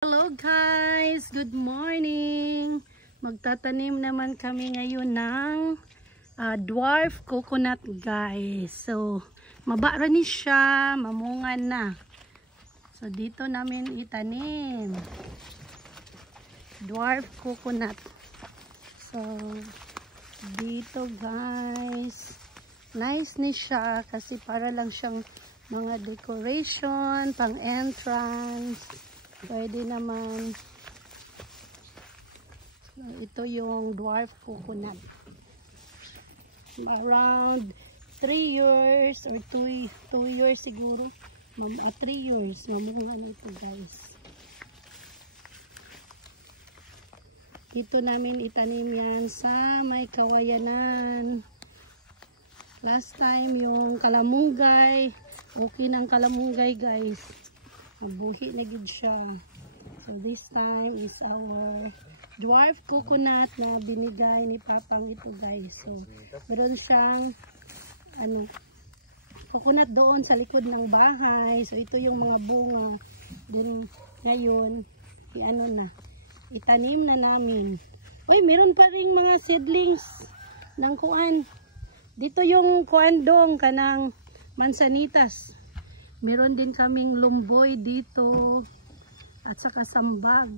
Hello guys! Good morning! Magtatanim naman kami ngayon ng dwarf coconut guys. So, mabara ni siya, mamungan na. So, dito namin itanim. Dwarf coconut. So, dito guys. Nice ni siya kasi para lang siyang mga decoration, pang entrance. Pwede naman. So, ito yung dwarf coconut. Around 3 years or 2 years siguro. 3 years. Mamungan ito guys. Dito namin itanim yan sa may kawayanan. Last time yung kalamunggay. Okay ng kalamunggay guys. Mabuhi na gid siya. So this time is our dwarf coconut na binigay ni Papang ito guys. So meron siyang coconut doon sa likod ng bahay. So ito yung mga bunga. Then ngayon itanim na namin. Uy, meron pa ring mga seedlings ng kuan. Dito yung kuan dong kanang mansanitas. Meron din kaming lumboy dito at saka sambag.